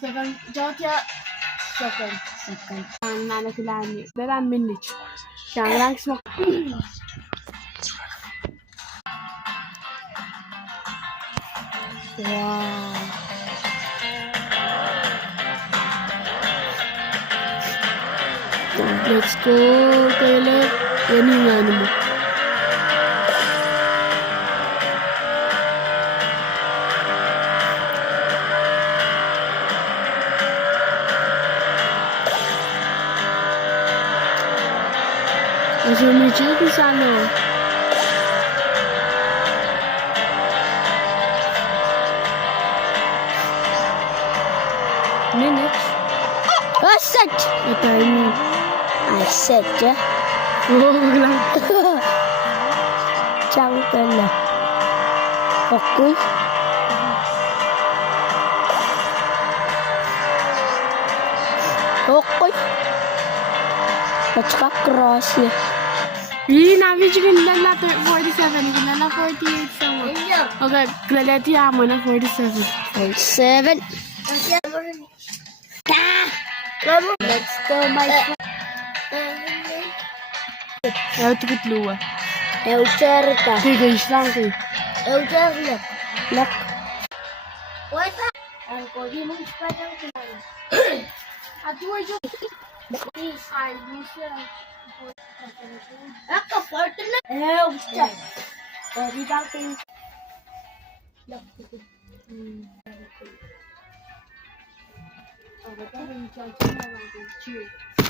Second, Georgia. Second. Nana Kilani. There are minutes. Shangrang smoke. Wow. Let's go, Caleb. Any animal. As you mentioned, this minutes. Oh, set. I said, yeah. Chẳng tên là học quý. Học quý. Let's go cross here. Now we can learn 47. You can learn 48 somewhere. Okay, Gladiator, I'm on 47. 47. Let's go, my friend. Eu te bedoel. Eu cerca. Fica instante. Eu cerca. Lek. Wat? En kon je moet spelen. Aduh aja. Please, I miss you. Aku partner. Bisa. Jadi banting.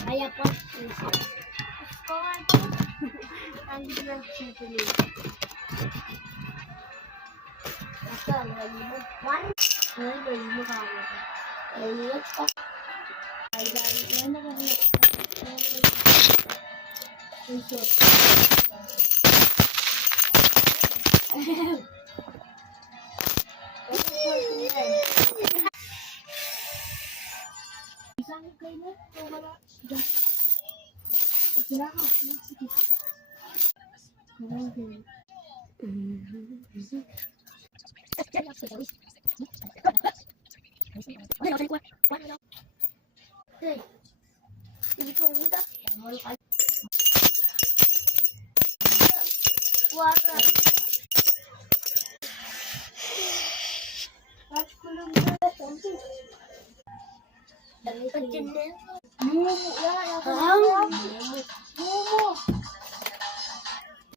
Ayah pasti. I'm gonna cheat you. Asal lagi mana? Lagi kamu. Lihat kok. Hey, ini kamu dah. Warna. Kaç kulübü oldu? Mumu ya. Mumu.